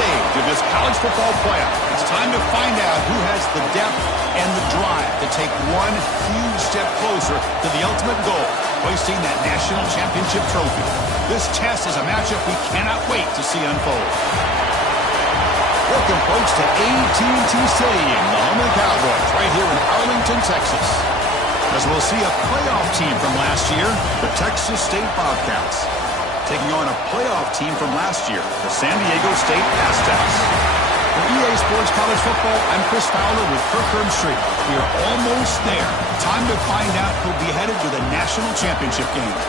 stage of this college football playoff. It's time to find out who has the depth and the drive to take one huge step closer to the ultimate goal, hoisting that national championship trophy. This test is a matchup we cannot wait to see unfold. Welcome, folks, to AT&T Stadium, the home of the Cowboys, right here in Arlington, Texas. As we'll see a playoff team from last year, the Texas State Bobcats, taking on a playoff team from last year, the San Diego State Aztecs. For EA Sports College Football, I'm Chris Fowler with Kirk Herbstreit. We are almost there. Time to find out who'll be headed to the national championship game.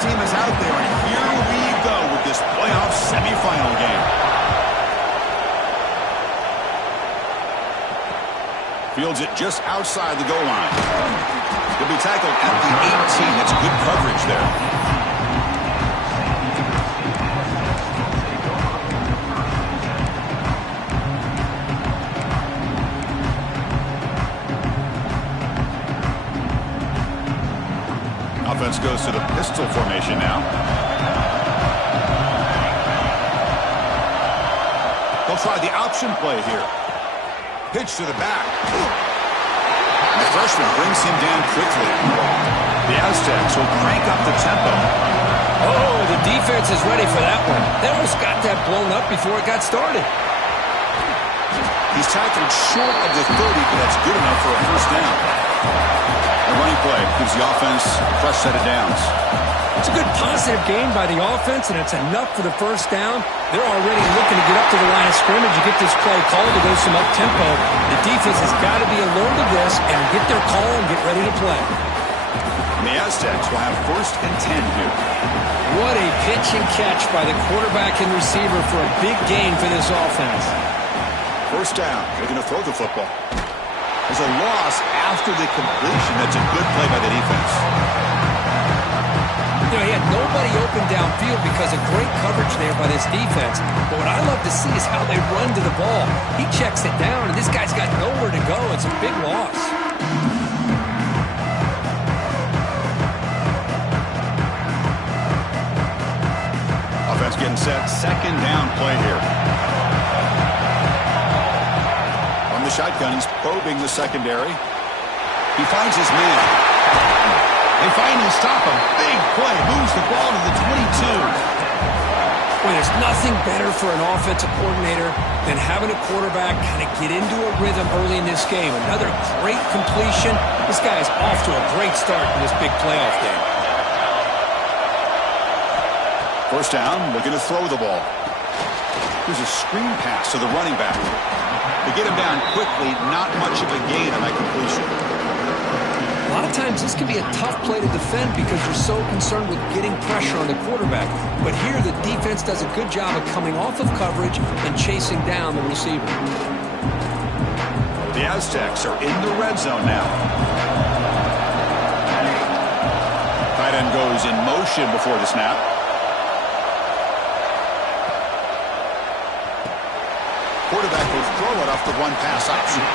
Team is out there, and here we go with this playoff semifinal game. Fields it just outside the goal line. He'll be tackled at the 18. That's good coverage there. Offense goes to the pistol formation now. They'll try the option play here. Pitch to the back. The freshman brings him down quickly. The Aztecs will crank up the tempo. Oh, the defense is ready for that one. They almost got that blown up before it got started. He's tackled short of the 30, but that's good enough for a first down. The running play gives the offense a fresh set of downs. It's a good positive gain by the offense, and it's enough for the first down. They're already looking to get up to the line of scrimmage and get this play called to go some up-tempo. The defense has got to be alert to this and get their call and get ready to play. And the Aztecs will have 1st and 10 here. What a pitch and catch by the quarterback and receiver for a big gain for this offense. First down. They're going to throw the football. There's a loss after the completion. That's a good play by the defense. You know, he had nobody open downfield because of great coverage there by this defense. But what I love to see is how they run to the ball. He checks it down, and this guy's got nowhere to go. It's a big loss. Offense getting set. 2nd down play here. From the shotgun, he's probing the secondary. He finds his man. They finally stop him. Big play. Moves the ball to the 22. Boy, there's nothing better for an offensive coordinator than having a quarterback kind of get into a rhythm early in this game. Another great completion. This guy is off to a great start in this big playoff game. First down, looking to throw the ball. Here's a screen pass to the running back. They get him down quickly. Not much of a gain on that completion. A lot of times this can be a tough play to defend because you're so concerned with getting pressure on the quarterback. But here the defense does a good job of coming off of coverage and chasing down the receiver. The Aztecs are in the red zone now. Tight end goes in motion before the snap. Quarterback will throw it off the one-pass option.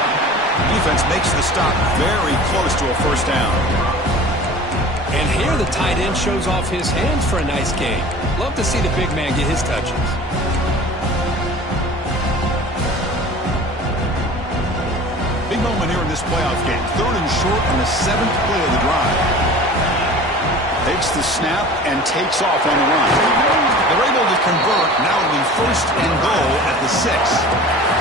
Defense makes the stop very close to a first down. And here the tight end shows off his hands for a nice gain. Love to see the big man get his touches. Big moment here in this playoff game. 3rd and short on the 7th play of the drive. Takes the snap and takes off on the run. They're able to convert. Now it'll be 1st and goal at the 6.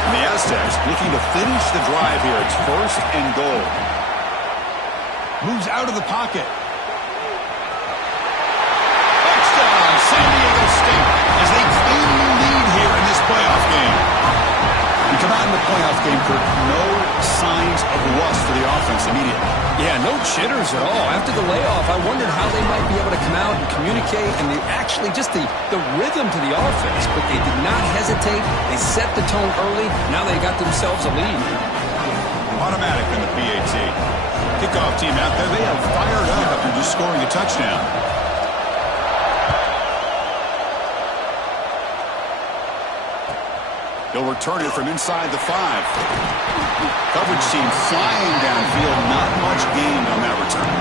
And the Aztecs looking to finish the drive here. It's 1st and goal. Moves out of the pocket. Touchdown, San Diego State, as they claim the lead here in this playoff game. You come out in the playoff game, Kirk, no signs of rust for the offense immediately. Yeah, no jitters at all. After the layoff, I wondered how they might be able to come out and communicate and actually just the rhythm to the offense. But they did not hesitate. They set the tone early. Now they got themselves a lead. Automatic in the PAT. kickoff team out there. They have fired up after just scoring a touchdown. He'll return it from inside the 5. Coverage team flying downfield. Not much gained on that return.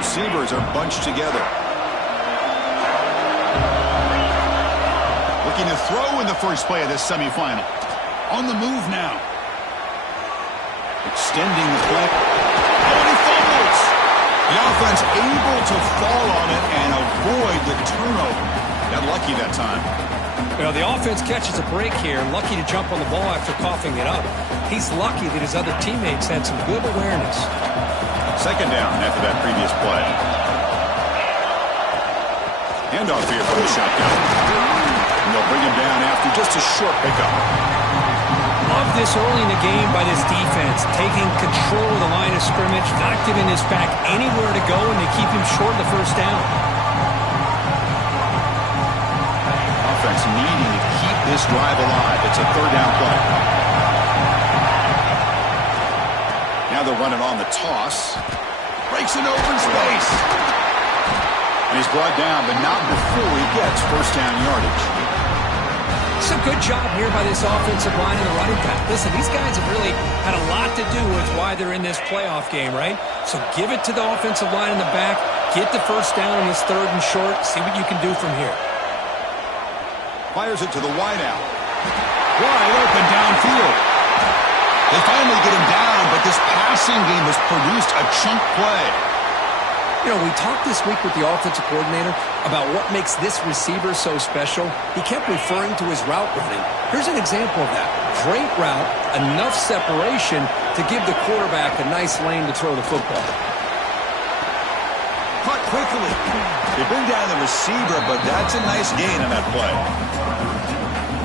Receivers are bunched together. Looking to throw in the first play of this semifinal. On the move now. Extending the play. Oh, and he fumbles. The offense able to fall on it and avoid the turnover. Got lucky that time. Well, the offense catches a break here. Lucky to jump on the ball after coughing it up. He's lucky that his other teammates had some good awareness. Second down after that previous play. Handoff here from the shotgun. And they'll bring him down after just a short pickup. Love this early in the game by this defense. Taking control of the line of scrimmage, not giving this back anywhere to go, and they keep him short of the first down. Offense needing to keep this drive alive. It's a third down play. Now they'll run it on the toss. Breaks an open space. And he's brought down, but not before he gets first down yardage. It's a good job here by this offensive line and the running back. Listen, these guys have really had a lot to do with why they're in this playoff game, right? So give it to the offensive line in the back. Get the first down on this third and short. See what you can do from here. Fires it to the wideout. Wide open downfield. They finally get him down, but this passing game has produced a chunk play. You know, we talked this week with the offensive coordinator about what makes this receiver so special. He kept referring to his route running. Here's an example of that. Great route, enough separation to give the quarterback a nice lane to throw the football. Caught quickly. They bring down the receiver, but that's a nice gain on that play.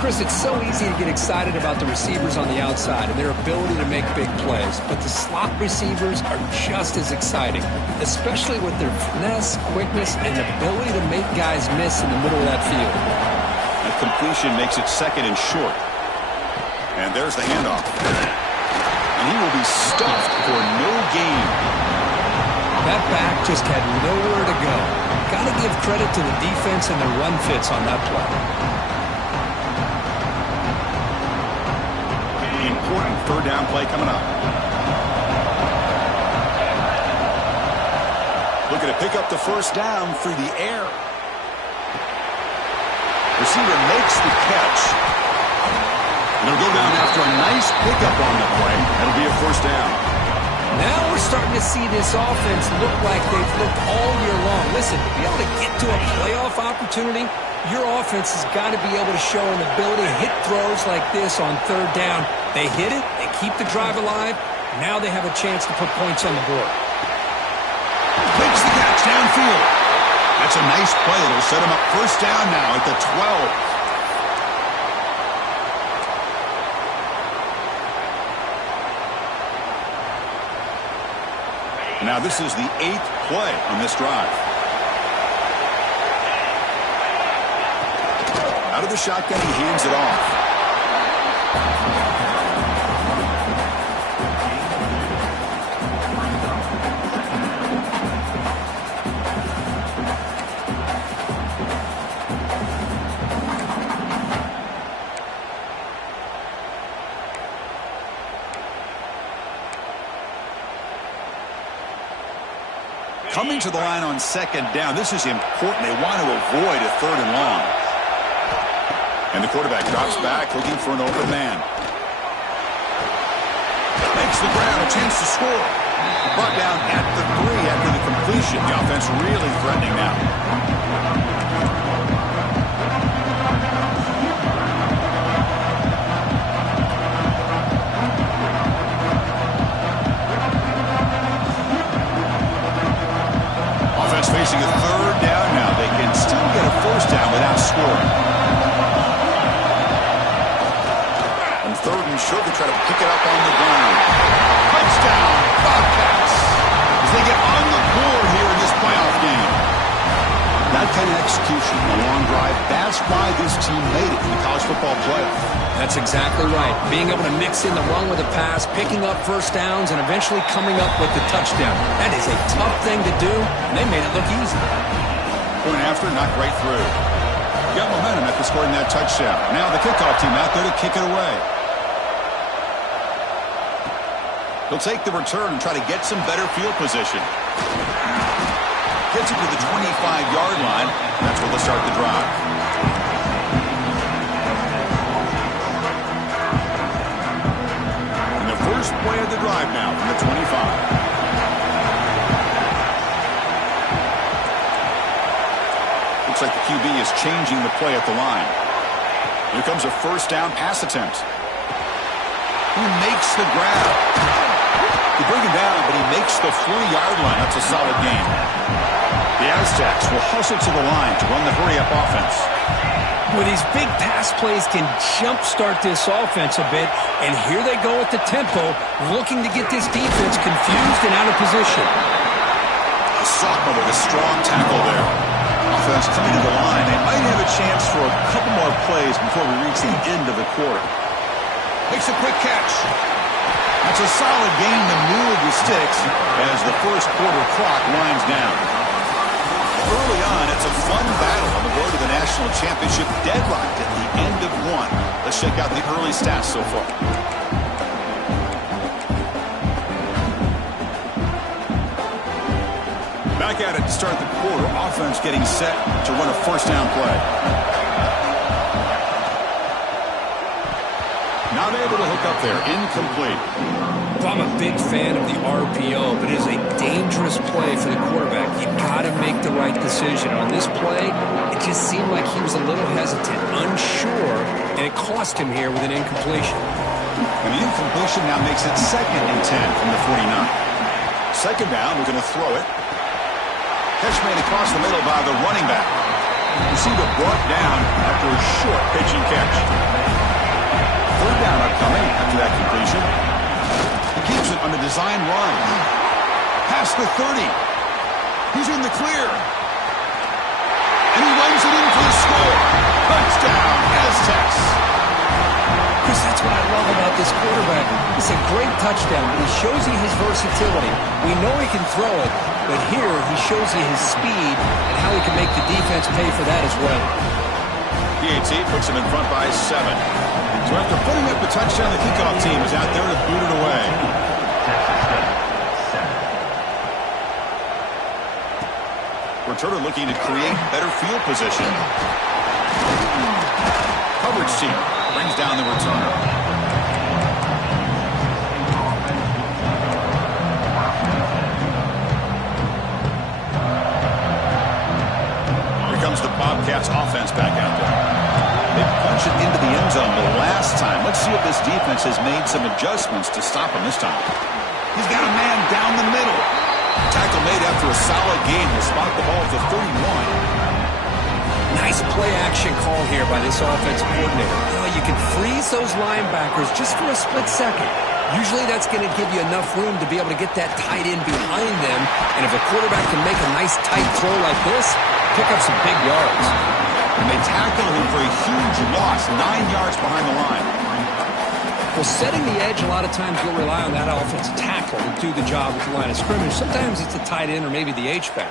Chris, it's so easy to get excited about the receivers on the outside and their ability to make big plays, but the slot receivers are just as exciting, especially with their finesse, quickness, and ability to make guys miss in the middle of that field. That completion makes it second and short. And there's the handoff. And he will be stuffed for no gain. That back just had nowhere to go. Got to give credit to the defense and their run fits on that play. Important third down play coming up. Looking to pick up the first down through the air. Receiver makes the catch. And they'll go down after a nice pickup on the play. That'll be a first down. Now we're starting to see this offense look like they've looked all year long. Listen, to be able to get to a playoff opportunity, your offense has got to be able to show an ability to hit throws like this on third down. They hit it, they keep the drive alive. Now they have a chance to put points on the board. Makes the catch downfield. That's a nice play. It'll set him up first down now at the 12. Now this is the 8th play on this drive. Out of the shotgun, he hands it off. Coming to the line on second down. This is important. They want to avoid a third and long. And the quarterback drops back, looking for an open man. Makes the grab, a chance to score. Brought down at the 3 after the completion. The offense really threatening now. Facing a third down now. They can still get a first down without scoring. On third and short, they try to pick it up on the ground. Touchdown, Bobcats, as they get on the board here in this playoff game. kind of execution, a long drive. That's why this team made it in the college football playoff. That's exactly right. Being able to mix in the run with the pass, picking up first downs, and eventually coming up with the touchdown. That is a tough thing to do, and they made it look easy. Point after, knocked right through. Got momentum after scoring that touchdown. Now the kickoff team out there to kick it away. He'll take the return and try to get some better field position. Gets it to the 25-yard line. That's where they'll start the drive. And the first play of the drive now from the 25. Looks like the QB is changing the play at the line. Here comes a first down pass attempt. He makes the grab. They bring him down, but he makes the 40-yard line. That's a solid gain. The Aztecs will hustle to the line to run the hurry-up offense. Well, these big pass plays can jumpstart this offense a bit, and here they go at the tempo, looking to get this defense confused and out of position. A sophomore with a strong tackle there. Offense coming to the line. They might have a chance for a couple more plays before we reach the end of the quarter. Makes a quick catch. That's a solid gain to move the sticks as the first quarter clock winds down. Early on, it's a fun battle on the road to the national championship, deadlocked at the end of one. Let's check out the early stats so far. Back at it to start the quarter. Offense getting set to run a first down play. Not able to hook up there. Incomplete. I'm a big fan of the RPO, but it is a dangerous play for the quarterback. You've got to make the right decision. On this play, it just seemed like he was a little hesitant, unsure, and it cost him here with an incompletion. And the incompletion now makes it 2nd and 10 from the 49. Second down, we're going to throw it. Catch made across the middle by the running back. Receiver brought down after a short pitching catch. Third down upcoming after that completion. He keeps it on the design run. Past the 30. He's in the clear. And he runs it in for the score. Touchdown, Aztecs. Chris, that's what I love about this quarterback. It's a great touchdown, but he shows you his versatility. We know he can throw it, but here he shows you his speed and how he can make the defense pay for that as well. PAT puts him in front by 7. So after putting up the touchdown, the kickoff team is out there to boot it away. Returner looking to create better field position. Coverage team brings down the returner. Here comes the Bobcats offense back out there. They punched it into the end zone the last time. Let's see if this defense has made some adjustments to stop him this time. He's got a man down the middle. Tackle made after a solid game to spot the ball at the 31. Nice play-action call here by this offensive coordinator. You know, you can freeze those linebackers just for a split second. Usually that's going to give you enough room to be able to get that tight end behind them. And if a quarterback can make a nice tight throw like this, pick up some big yards. And they tackle him for a huge loss, 9 yards behind the line. Well, setting the edge, a lot of times you'll rely on that offensive tackle to do the job at the line of scrimmage. Sometimes it's the tight end or maybe the H-back.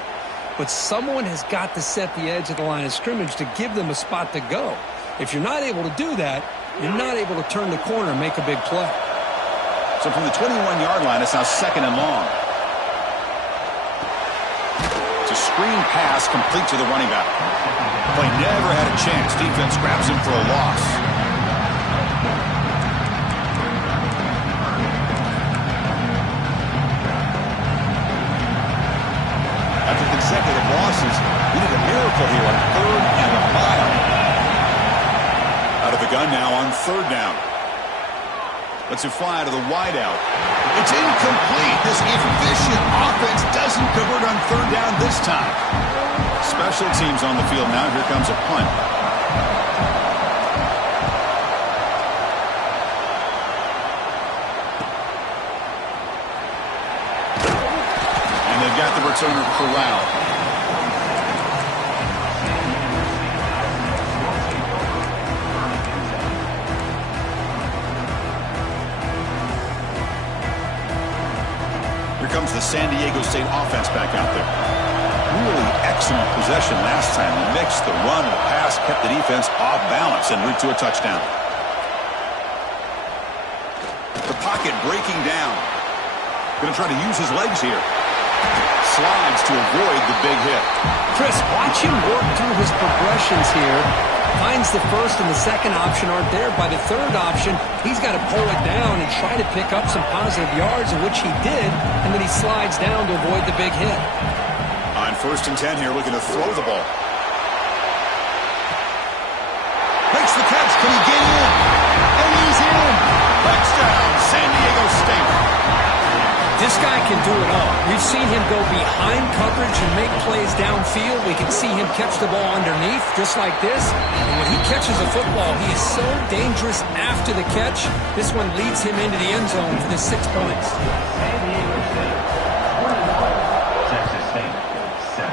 But someone has got to set the edge at the line of scrimmage to give them a spot to go. If you're not able to do that, you're not able to turn the corner and make a big play. So from the 21-yard line, it's now 2nd and long. It's a screen pass complete to the running back. Play never had a chance. Defense grabs him for a loss. After consecutive losses, we need a miracle here on 3rd and a mile. Out of the gun now on 3rd down. Let's it fly to the wideout. It's incomplete. This efficient offense doesn't convert on 3rd down this time. Special teams on the field now. Here comes a punt. And they've got the returner corralled. comes the San Diego State offense back out there. Really excellent possession last time. They mixed the run and the pass, kept the defense off balance en route to a touchdown. The pocket breaking down. Going to try to use his legs here. Slides to avoid the big hit. Chris, watch him work through his progressions here. Finds the first and the second option aren't there. By the third option, he's got to pull it down and try to pick up some positive yards, in which he did, and then he slides down to avoid the big hit. On 1st and 10 here, looking to throw the ball. Makes the catch. Can he get in? And he's in. Touchdown, San Diego State. This guy can do it all. We've seen him go behind coverage and make plays downfield. We can see him catch the ball underneath, just like this. And when he catches a football, he is so dangerous after the catch. This one leads him into the end zone for the 6 points. Texas State, 7.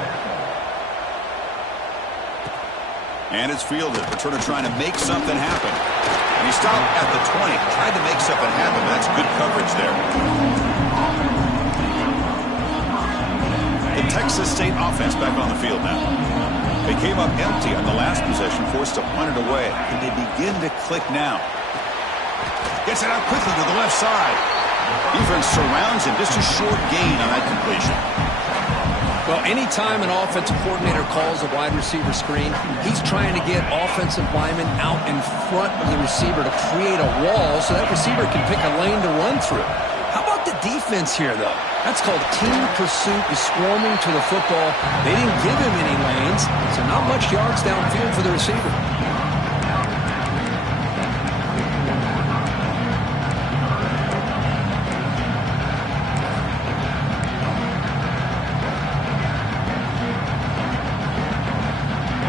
And it's fielded. Returner trying to make something happen. And he stopped at the 20. Tried to make something happen. That's good coverage there. The Texas State offense back on the field now. They came up empty on the last possession, forced to punt it away. And they begin to click now. Gets it out quickly to the left side. Defense surrounds him. Just a short gain on that completion. Well, anytime an offensive coordinator calls a wide receiver screen, he's trying to get offensive linemen out in front of the receiver to create a wall so that receiver can pick a lane to run through. How about the defense here, though? That's called team pursuit, is swarming to the football. They didn't give him any lanes, so not much yards downfield for the receiver.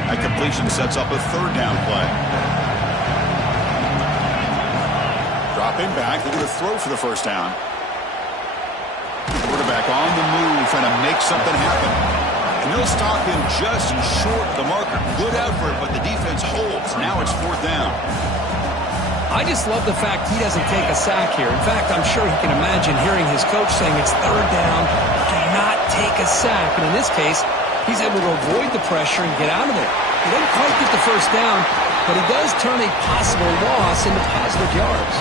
That completion sets up a 3rd down play. Dropping back, they're going to throw for the 1st down. Quarterback on the move, trying to make something happen. And they'll stop him just short of the marker. Good effort, but the defense holds. Now it's 4th down. I just love the fact he doesn't take a sack here. In fact, I'm sure he can imagine hearing his coach saying it's 3rd down, do not take a sack. And in this case, he's able to avoid the pressure and get out of there. He doesn't quite get the 1st down, but he does turn a possible loss into positive yards.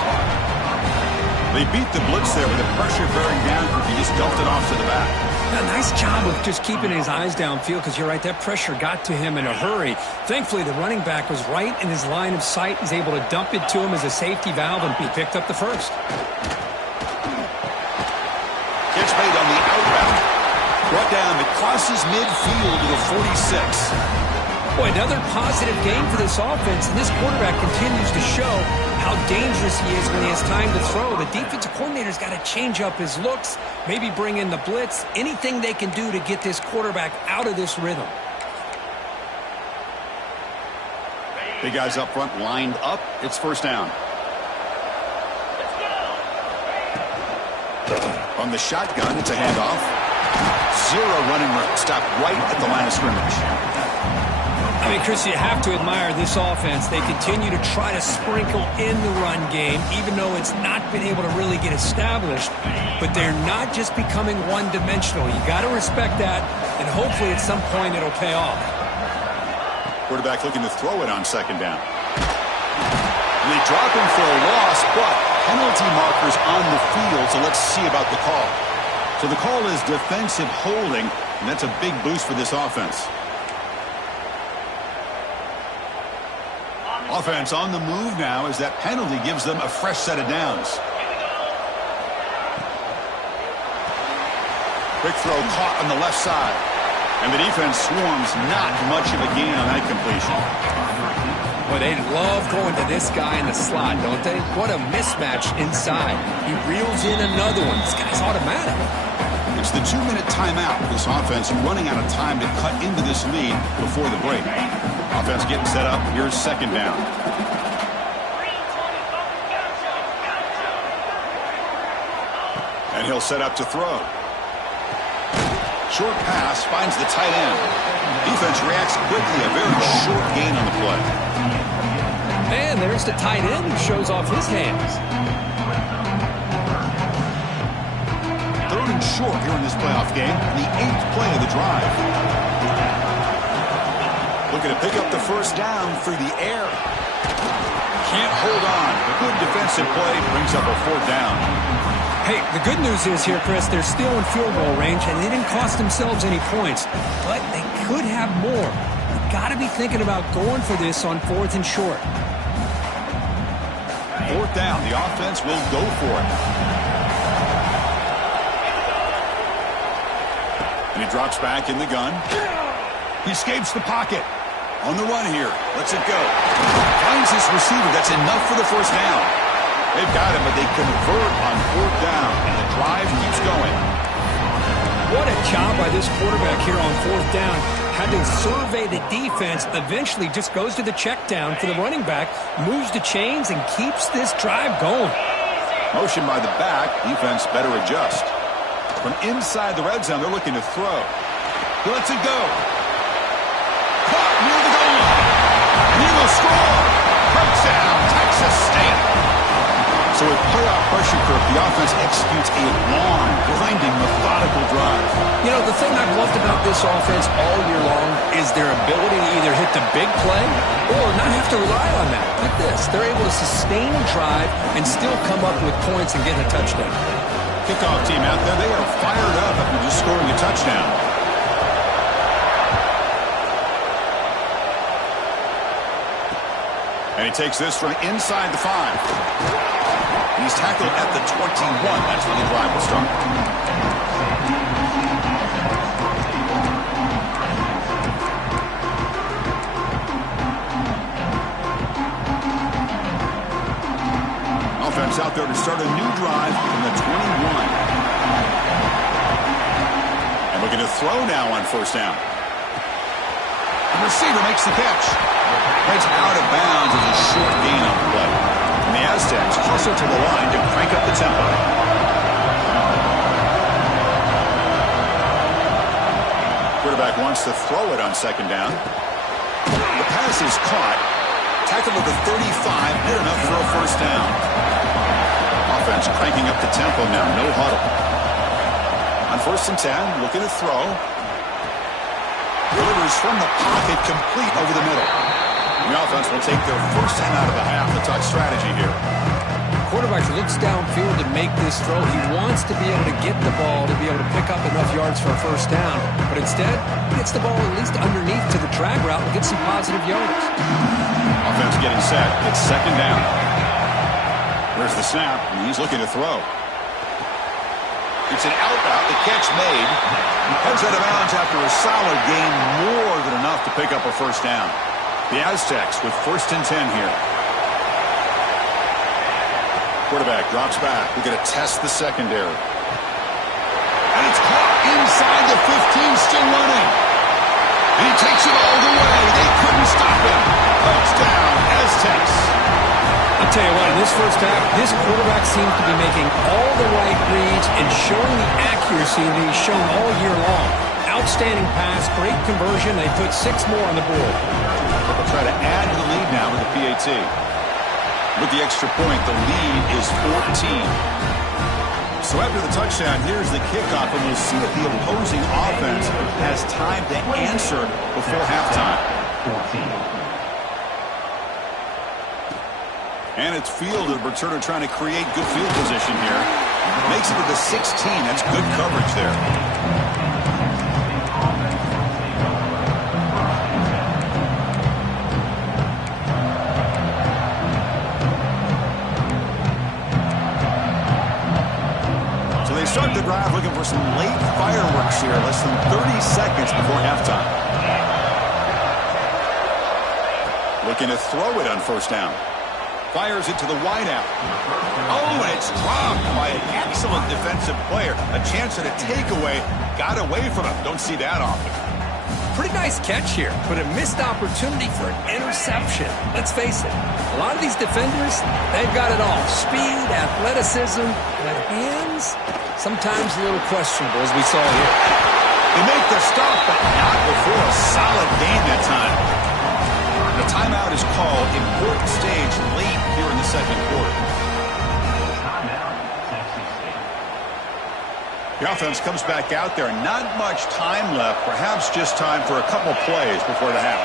They beat the blitz there with the pressure bearing down. He just dumped it off to the back. A nice job of just keeping his eyes downfield, because you're right, that pressure got to him in a hurry. Thankfully, the running back was right in his line of sight. He's able to dump it to him as a safety valve, and he picked up the 1st. Catch made on the out route. Brought down, it crosses midfield to the 46. Boy, another positive game for this offense, and this quarterback continues to show how dangerous he is when he has time to throw. The defensive coordinator's got to change up his looks, maybe bring in the blitz, anything they can do to get this quarterback out of this rhythm. Big guys up front lined up. It's 1st down. On the shotgun, it's a handoff. 0 running room. Stop right at the line of scrimmage. I mean, Chris, you have to admire this offense. They continue to try to sprinkle in the run game, even though it's not been able to really get established. But they're not just becoming one-dimensional. You got to respect that, and hopefully at some point it'll pay off. Quarterback looking to throw it on 2nd down. And they drop him for a loss, but penalty markers on the field, so let's see about the call. So the call is defensive holding, and that's a big boost for this offense. Offense on the move now as that penalty gives them a fresh set of downs. Quick throw caught on the left side. And the defense swarms, not much of a gain on that completion. Boy, they love going to this guy in the slot, don't they? What a mismatch inside. He reels in another one. This guy's automatic. It's the 2-minute timeout. This offense running out of time to cut into this lead before the break. Offense getting set up. Here's 2nd down. And he'll set up to throw. Short pass finds the tight end. Defense reacts quickly. A very short gain on the play. And there's the tight end who shows off his hands. 3rd and short here in this playoff game, the 8th play of the drive. Looking to pick up the first down through the air. Can't hold on. A good defensive play brings up a 4th down. Hey, the good news is here, Chris, they're still in field goal range, and they didn't cost themselves any points. But they could have more. You've got to be thinking about going for this on 4th and short. 4th down. The offense will go for it. And he drops back in the gun. He escapes the pocket. On the run here. Lets it go. Finds his receiver. That's enough for the first down. They've got him, but they convert on 4th down, and the drive keeps going. What a job by this quarterback here on 4th down. Had to survey the defense, eventually just goes to the check down for the running back, moves the chains, and keeps this drive going. Motion by the back. Defense better adjust. From inside the red zone, they're looking to throw. He lets it go. Caught near the goal line. And he will score. Touchdown, Texas State. So with playoff pressure curve, the offense executes a long, grinding, methodical drive. You know, the thing I've loved about this offense all year long is their ability to either hit the big play or not have to rely on that. Like this. They're able to sustain a drive and still come up with points and get a touchdown. Kickoff team out there, they are fired up after just scoring a touchdown. And he takes this from inside the 5. He's tackled at the 21. That's when the drive will start. Offense out there to start a new drive from the 21. And looking to throw now on 1st down. The receiver makes the catch. Heads out of bounds as a short gain on the play. And the Aztecs hustle to the line to crank up the tempo. Quarterback wants to throw it on 2nd down. The pass is caught. Tackled at the 35, good enough for a 1st down. Offense cranking up the tempo now, no huddle. On 1st and 10, looking to throw. Delivers from the pocket, complete over the middle. The offense will take their first 10 out of the half. The touch strategy here. Quarterback looks downfield to make this throw. He wants to be able to get the ball to be able to pick up enough yards for a 1st down. But instead, he gets the ball at least underneath to the drag route and gets some positive yards. Offense getting set. It's 2nd down. There's the snap, and he's looking to throw. It's an out route. The catch made. Heads out of bounds after a solid gain, more than enough to pick up a 1st down. The Aztecs with 1st and 10 here. Quarterback drops back. We're going to test the secondary. And it's caught inside the 15, still running. And he takes it all the way. They couldn't stop him. Touchdown, Aztecs. I'll tell you what, in this first half, this quarterback seems to be making all the right reads and showing the accuracy that he's shown all year long. Outstanding pass, great conversion. They put 6 more on the board. They'll try to add to the lead now with the PAT. With the extra point, the lead is 14. So after the touchdown, here's the kickoff, and we'll see if the opposing offense has time to answer before halftime. 14. And it's fielded. Returner trying to create good field position here. Makes it to the 16. That's good coverage there. So they start the drive looking for some late fireworks here. Less than 30 seconds before halftime. Looking to throw it on 1st down. Fires it to the wideout. Oh, and it's dropped by an excellent defensive player. A chance at a takeaway. Got away from him. Don't see that often. Pretty nice catch here, but a missed opportunity for an interception. Let's face it, a lot of these defenders, they've got it all. Speed, athleticism, but hands, sometimes a little questionable, as we saw here. They make the stop, but not before a solid gain that time. The timeout is called. Important stage late here in the 2nd quarter. Timeout, Texas State. The offense comes back out there. Not much time left. Perhaps just time for a couple plays before the half.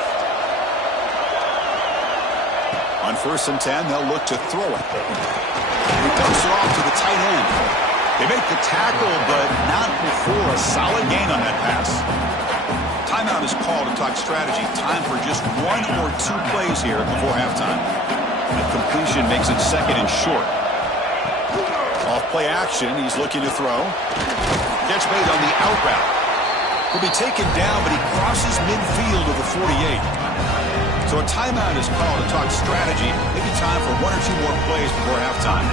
On 1st and 10, they'll look to throw it. He dumps it off to the tight end. They make the tackle, but not before a solid gain on that pass. Timeout is called to talk strategy. Time for just 1 or 2 plays here before halftime. That completion makes it 2nd and short. Off play action, he's looking to throw. Catch made on the out route. He'll be taken down, but he crosses midfield of the 48. So a timeout is called to talk strategy. Maybe time for 1 or 2 more plays before halftime.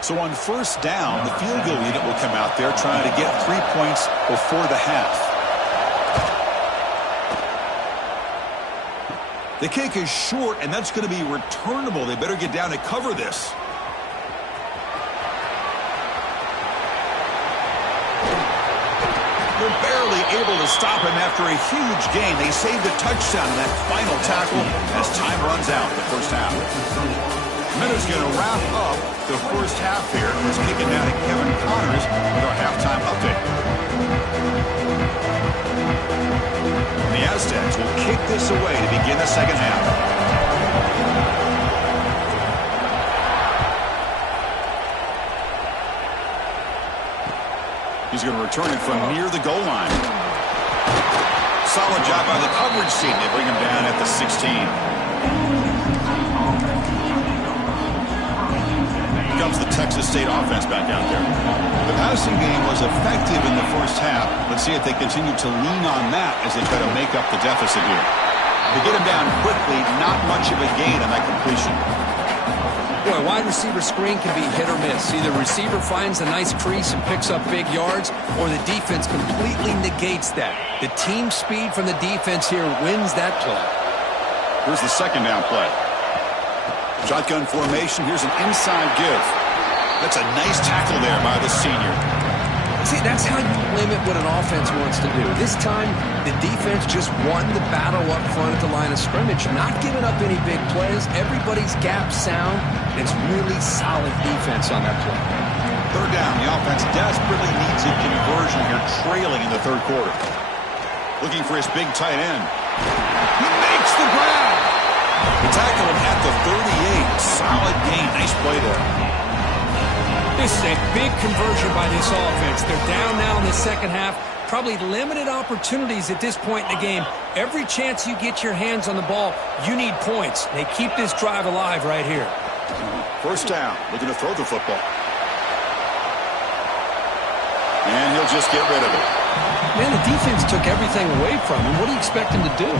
So on 1st down, the field goal unit will come out there trying to get 3 points before the half. The kick is short, and that's going to be returnable. They better get down and cover this. They're barely able to stop him after a huge gain. They saved a touchdown in that final tackle as time runs out the first half. Miller's going to wrap up the first half here. Let's kick it down to Kevin Connors with our halftime update. The Aztecs will kick this away to begin the second half. He's going to return it from near the goal line. Solid job by the coverage team. They bring him down at the 16. Comes the Texas State offense back out there. The passing game was effective in the first half. Let's see if they continue to lean on that as they try to make up the deficit here. To get him down quickly, not much of a gain on that completion. Boy, wide receiver screen can be hit or miss. Either receiver finds a nice crease and picks up big yards, or the defense completely negates that. The team speed from the defense here wins that play. Here's the 2nd down play. Shotgun formation. Here's an inside give. That's a nice tackle there by the senior. See, that's how you limit what an offense wants to do. This time, the defense just won the battle up front at the line of scrimmage, not giving up any big plays. Everybody's gap sound. It's really solid defense on that play. 3rd down. The offense desperately needs a conversion here, trailing in the 3rd quarter. Looking for his big tight end. He makes the grab. The tackle him at the 38. Solid gain. Nice play there. This is a big conversion by this offense. They're down now in the second half. Probably limited opportunities at this point in the game. Every chance you get your hands on the ball, you need points. They keep this drive alive right here. 1st down. Looking to throw the football. And he'll just get rid of it. Man, the defense took everything away from him. What do you expect him to do?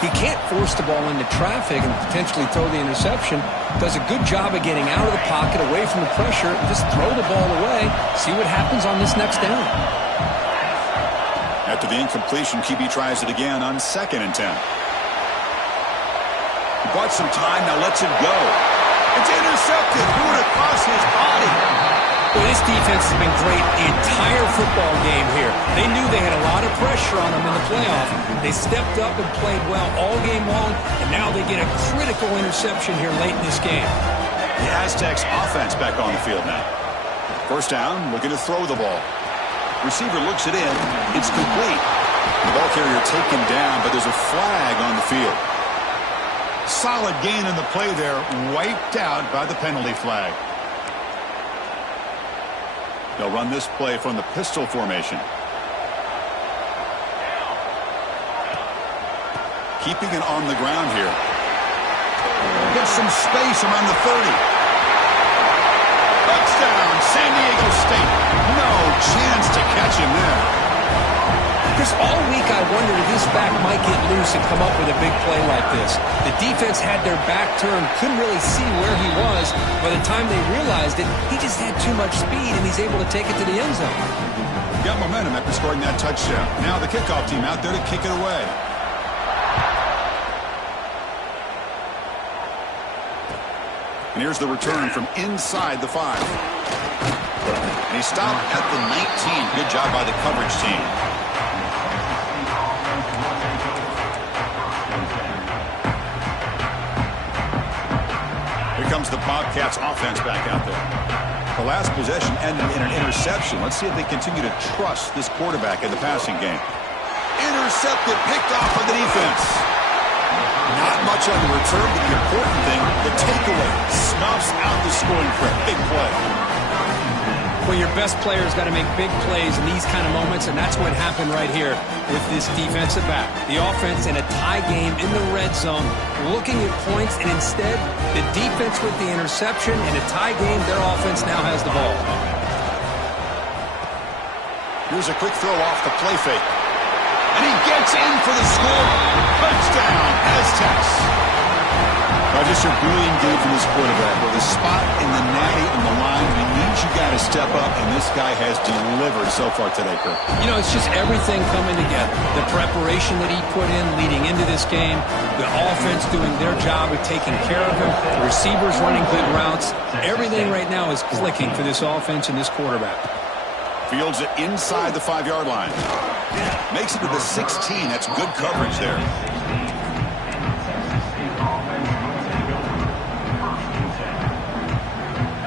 He can't force the ball into traffic and potentially throw the interception. Does a good job of getting out of the pocket, away from the pressure, and just throw the ball away. See what happens on this next down. After the incompletion, QB tries it again on 2nd and 10. He bought some time, now lets it go. It's intercepted, threw it across his body. Well, this defense has been great the entire football game here. They knew they had a lot of pressure on them in the playoff. They stepped up and played well all game long, and now they get a critical interception here late in this game. The Aztecs offense back on the field now. 1st down, looking to throw the ball. Receiver looks it in. It's complete. The ball carrier taken down, but there's a flag on the field. Solid gain in the play there, wiped out by the penalty flag. They'll run this play from the pistol formation. Keeping it on the ground here. Gets some space around the 30. Touchdown, San Diego State. No chance to catch him there. Chris, all week I wondered if this back might get loose and come up with a big play like this. The defense had their back turned, couldn't really see where he was. By the time they realized it, he just had too much speed, and he's able to take it to the end zone. Got momentum after scoring that touchdown. Now the kickoff team out there to kick it away. And here's the return from inside the 5. And he stopped at the 19. Good job by the coverage team. comes the Bobcats offense back out there. The last possession ended in an interception. Let's see if they continue to trust this quarterback in the passing game. Intercepted, picked off by the defense. Not much on the return, but the important thing, the takeaway, snuffs out the scoring threat. Big play. Well, your best player's got to make big plays in these kind of moments, and that's what happened right here with this defensive back. The offense in a tie game in the red zone, looking at points, and instead, the defense with the interception. In a tie game, their offense now has the ball. Here's a quick throw off the play fake. And he gets in for the score. Touchdown, Aztecs. Just a brilliant game from this quarterback. With a spot in the natty on the line, he needs you got to step up, and this guy has delivered so far today, Kirk. You know, it's just everything coming together. The preparation that he put in leading into this game, the offense doing their job of taking care of him, the receivers running good routes. Everything right now is clicking for this offense and this quarterback. Fields it inside the 5-yard line. Makes it to the 16. That's good coverage there.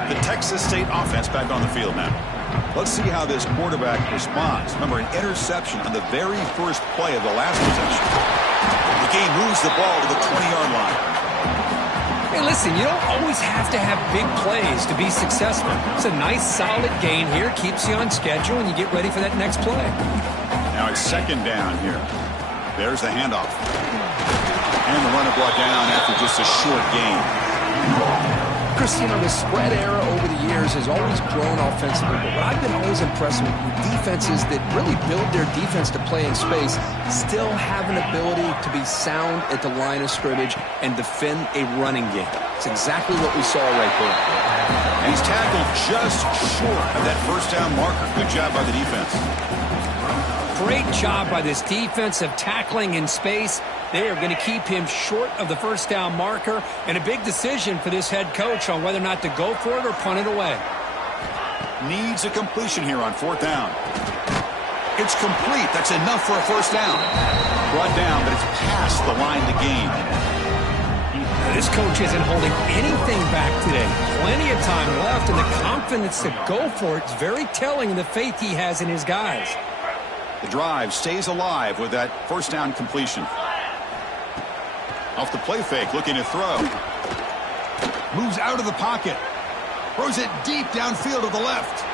The Texas State offense back on the field now. Let's see how this quarterback responds. Remember, an interception on the very first play of the last possession. The game moves the ball to the 20-yard line. Hey, listen, you don't always have to have big plays to be successful. It's a nice, solid gain here. Keeps you on schedule, and you get ready for that next play. Now it's second down here. There's the handoff. And the runner brought down after just a short gain. Chris, you know, the spread era over the years has always grown offensively, but what I've been always impressed with defenses that really build their defense to play in space still have an ability to be sound at the line of scrimmage and defend a running game. It's exactly what we saw right there. And he's tackled just short of that first down marker. Good job by the defense. Great job by this defensive tackling in space. They are going to keep him short of the first down marker, and a big decision for this head coach on whether or not to go for it or punt it away. Needs a completion here on fourth down. It's complete. That's enough for a first down. Brought down, but it's past the line to gain. Now, this coach isn't holding anything back today. Plenty of time left, and the confidence to go for it is very telling in the faith he has in his guys. The drive stays alive with that first down completion. Off the play fake, looking to throw. Moves out of the pocket. Throws it deep downfield to the left.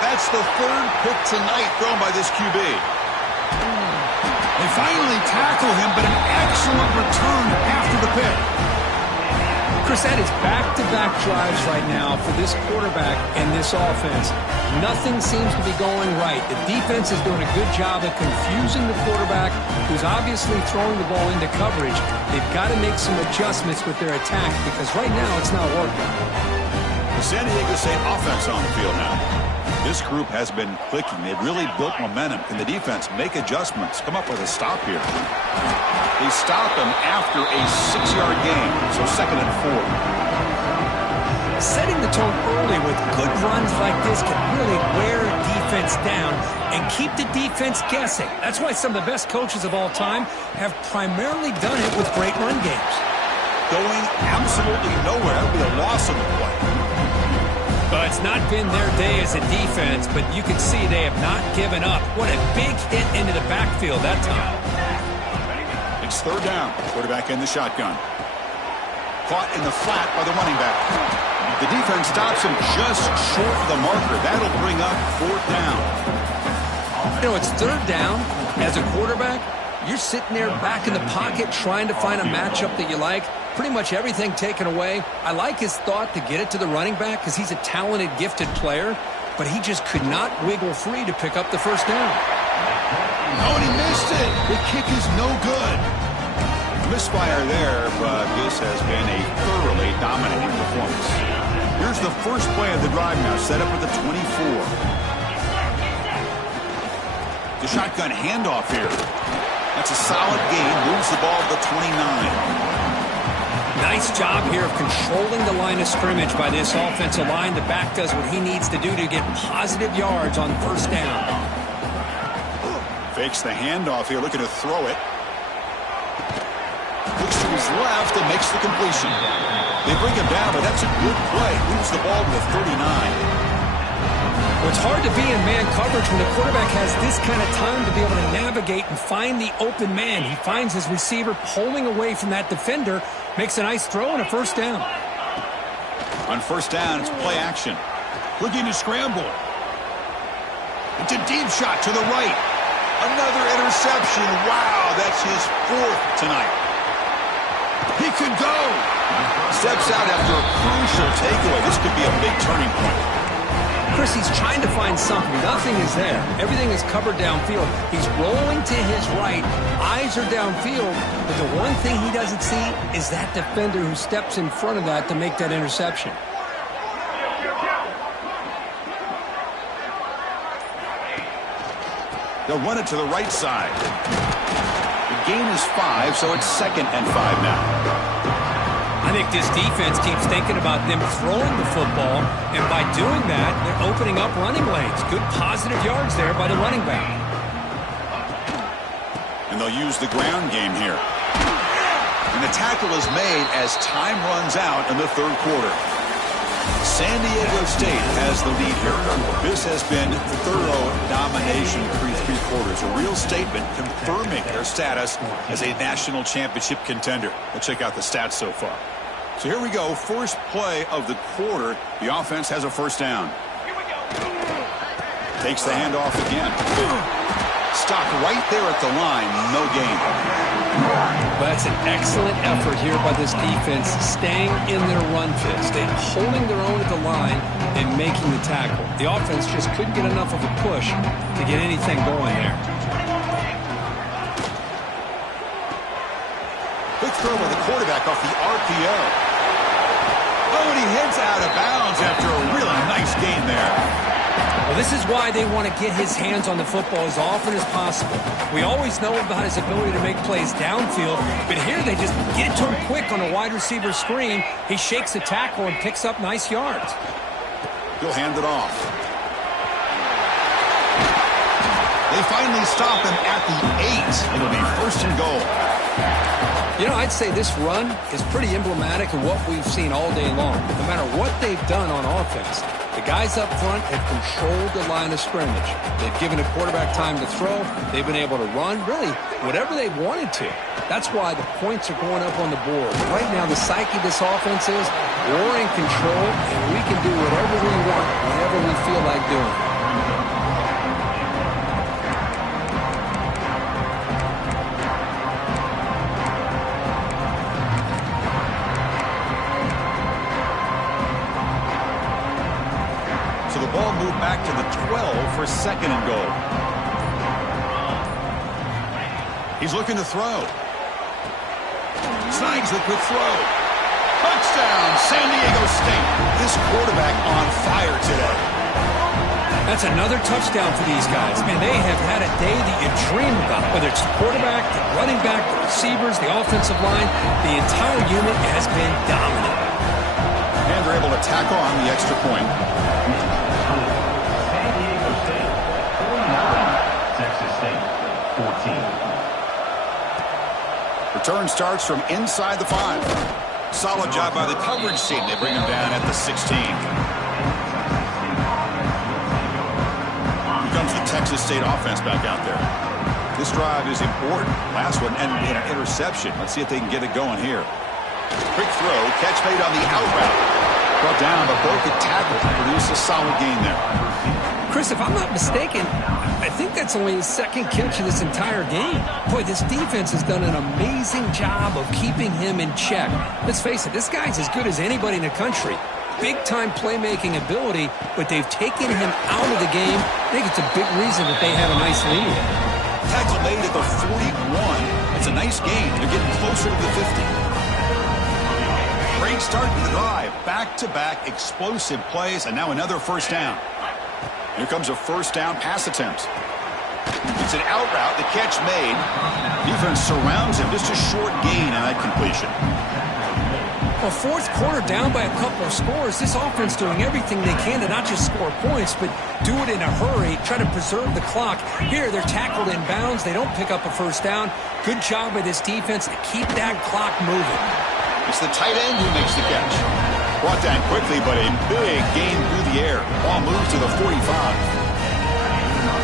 That's the third pick tonight thrown by this QB. They finally tackle him, but an excellent return after the pick. Chris, that is back-to-back drives right now for this quarterback and this offense. Nothing seems to be going right. The defense is doing a good job of confusing the quarterback, who's obviously throwing the ball into coverage. They've got to make some adjustments with their attack because right now it's not working. The San Diego State offense on the field now. This group has been clicking. They've really built momentum. Can the defense make adjustments? Come up with a stop here. They stop him after a 6-yard gain, so 2nd and 4. Setting the tone early with good runs like this can really wear a defense down and keep the defense guessing. That's why some of the best coaches of all time have primarily done it with great run games. Going absolutely nowhere. That would be a loss of the play. But it's not been their day as a defense, but you can see they have not given up. What a big hit into the backfield that time. It's third down. Quarterback in the shotgun. Caught in the flat by the running back. The defense stops him just short of the marker. That'll bring up fourth down. You know, it's third down. As a quarterback, you're sitting there back in the pocket trying to find a matchup that you like. Pretty much everything taken away. I like his thought to get it to the running back because he's a talented, gifted player, but he just could not wiggle free to pick up the first down. Oh, and he missed it. The kick is no good. Misfire there, but this has been a thoroughly dominating performance. Here's the first play of the drive now, set up at the 24. The shotgun handoff here. That's a solid gain. Moves the ball to the 29. Nice job here of controlling the line of scrimmage by this offensive line. The back does what he needs to do to get positive yards on first down. Fakes the handoff here, looking to throw it. Looks to his left and makes the completion. They bring him down, but that's a good play. Moves the ball to the 39. Well, it's hard to be in man coverage when the quarterback has this kind of time to be able to navigate and find the open man. He finds his receiver pulling away from that defender, makes a nice throw and a first down. On first down, it's play action. Looking to scramble. It's a deep shot to the right. Another interception. Wow, that's his 4th tonight. He could go. Steps out after a crucial takeaway. This could be a big turning point. Chris, he's trying to find something. Nothing is there. Everything is covered downfield. He's rolling to his right. Eyes are downfield. But the one thing he doesn't see is that defender who steps in front of that to make that interception. They'll run it to the right side. The gain is 5, so it's 2nd and 5 now. I think this defense keeps thinking about them throwing the football, and by doing that, they're opening up running lanes. Good positive yards there by the running back. And they'll use the ground game here. And the tackle is made as time runs out in the 3rd quarter. San Diego State has the lead here. This has been thorough domination through 3 quarters. A real statement confirming their status as a national championship contender. Let's check out the stats so far. So here we go. First play of the quarter. The offense has a first down. Takes the handoff again. Stopped right there at the line. No gain. Well, that's an excellent effort here by this defense, staying in their run fit, staying holding their own at the line and making the tackle. The offense just couldn't get enough of a push to get anything going there. Quick throw by the quarterback off the RPO. Oh, and he heads out of bounds after a really nice gain there. Well, this is why they want to get his hands on the football as often as possible. We always know about his ability to make plays downfield, but here they just get it to him quick on a wide receiver screen. He shakes the tackle and picks up nice yards. He'll hand it off. They finally stop him at the 8. It'll be 1st and goal. You know, I'd say this run is pretty emblematic of what we've seen all day long. No matter what they've done on offense, the guys up front have controlled the line of scrimmage. They've given the quarterback time to throw. They've been able to run, really, whatever they've wanted to. That's why the points are going up on the board. Right now, the psyche of this offense is we're in control, and we can do whatever we want, whenever we feel like doing it. Ball moved back to the 12 for 2nd and goal. He's looking to throw. Snags the quick throw. Touchdown, San Diego State. This quarterback on fire today. That's another touchdown for these guys. Man, they have had a day that you dream about. Whether it's the quarterback, the running back, the receivers, the offensive line, the entire unit has been dominant. And they're able to tackle on the extra point. Return starts from inside the 5. Solid job by the coverage team. They bring him down at the 16. Here comes the Texas State offense back out there. This drive is important. Last one ended in an interception. Let's see if they can get it going here. Quick throw. Catch made on the out route. Brought down, but broke a tackle to produce a solid gain there. Chris, if I'm not mistaken, I think that's only his 2nd catch of this entire game. Boy, this defense has done an amazing job of keeping him in check. Let's face it, this guy's as good as anybody in the country. Big-time playmaking ability, but they've taken him out of the game. I think it's a big reason that they have a nice lead. Tackle made at the 41. It's a nice gain. They're getting closer to the 50. Great start to the drive. Back-to-back explosive plays, and now another first down. Here comes a first down pass attempt. It's an out route. The catch made. Defense surrounds him. Just a short gain on that completion. Well, fourth quarter down by a couple of scores. This offense doing everything they can to not just score points, but do it in a hurry, try to preserve the clock. Here, they're tackled in bounds. They don't pick up a first down. Good job by this defense to keep that clock moving. It's the tight end who makes the catch. Brought down quickly, but a big gain through the air. Ball moves to the 45.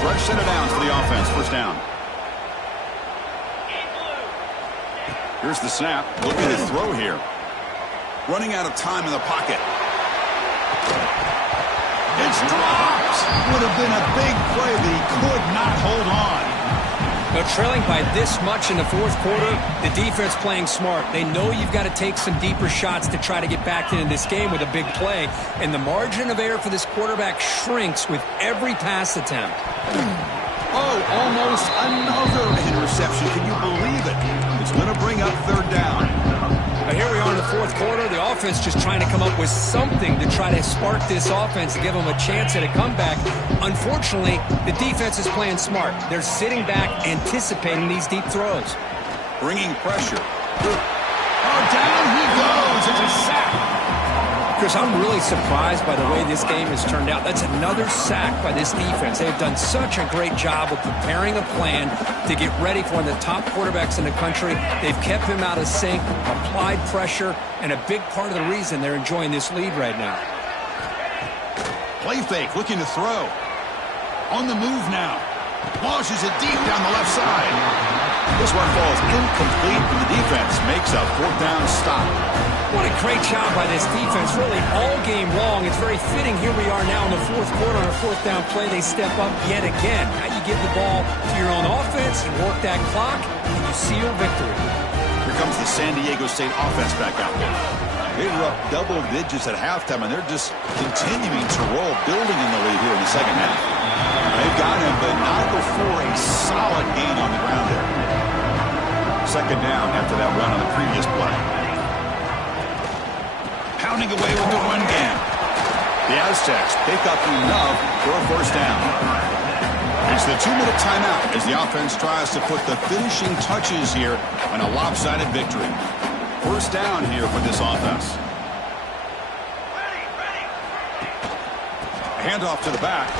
Fresh set of downs for the offense. First down. Here's the snap. Looking to throw here. Running out of time in the pocket. It's dropped. Would have been a big play, but he could not hold on. But trailing by this much in the fourth quarter, the defense playing smart. They know you've got to take some deeper shots to try to get back into this game with a big play. And the margin of error for this quarterback shrinks with every pass attempt. Oh, almost another interception. Can you believe it? It's going to bring up third down. Now here we are in the fourth quarter. The offense just trying to come up with something to try to spark this offense to give them a chance at a comeback. Unfortunately, the defense is playing smart. They're sitting back, anticipating these deep throws. Bringing pressure. Oh, down he goes. It's a sack. Chris, I'm really surprised by the way this game has turned out. That's another sack by this defense. They've done such a great job of preparing a plan to get ready for one of the top quarterbacks in the country. They've kept him out of sync, applied pressure, and a big part of the reason they're enjoying this lead right now. Play fake, looking to throw. On the move now. Launches it deep down the left side. This one falls incomplete, and the defense makes a fourth down stop. What a great job by this defense, really all game long. It's very fitting. Here we are now in the fourth quarter on a fourth down play. They step up yet again. Now you give the ball to your own offense, you work that clock, and you seal victory. Here comes the San Diego State offense back out there. They were up double digits at halftime, and they're just continuing to roll, building in the lead here in the second half. They've got him, but not before a solid gain on the ground there. Second down after that run on the previous play. Pounding away with the run game. The Aztecs pick up enough for a first down. It's the 2-minute timeout as the offense tries to put the finishing touches here on a lopsided victory. First down here for this offense. Handoff to the back.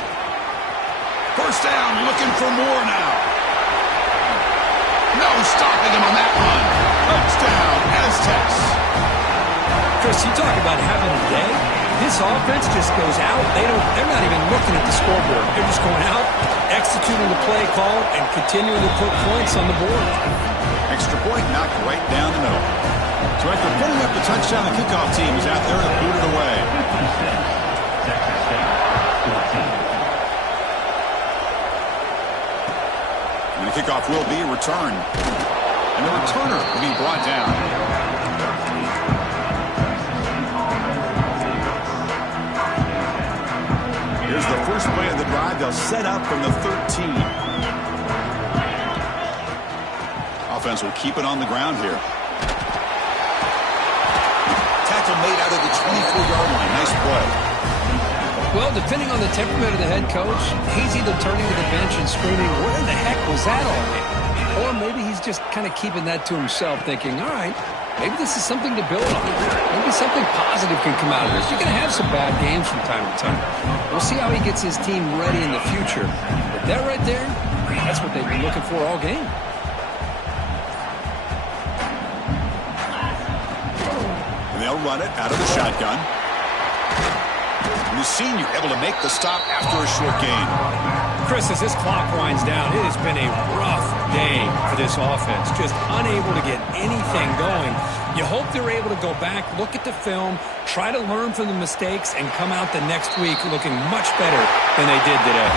First down, looking for more now. No stopping him on that run. Touchdown, Aztecs. Chris, you talk about having a day. This offense just goes out. They're not even looking at the scoreboard. They're just going out, executing the play call, and continuing to put points on the board. Extra point knocked right down the middle. So after putting up the touchdown, the kickoff team is out there to boot it away. And the kickoff will be returned. And the returner will be brought down. Here's the first play of the drive. They'll set up from the 13. Offense will keep it on the ground here. Tackle made out of the 24-yard line. Nice play. Well, depending on the temperament of the head coach, he's either turning to the bench and screaming, where the heck was that all game? Or maybe he's just kind of keeping that to himself, thinking, all right, maybe this is something to build on. Maybe something positive can come out of this. You're going to have some bad games from time to time. We'll see how he gets his team ready in the future. But that right there, that's what they've been looking for all game. And they'll run it out of the shotgun. And the senior able to make the stop after a short gain. Chris, as this clock winds down, it has been a rough day for this offense. Just unable to get anything going. You hope they're able to go back, look at the film, try to learn from the mistakes, and come out the next week looking much better than they did today.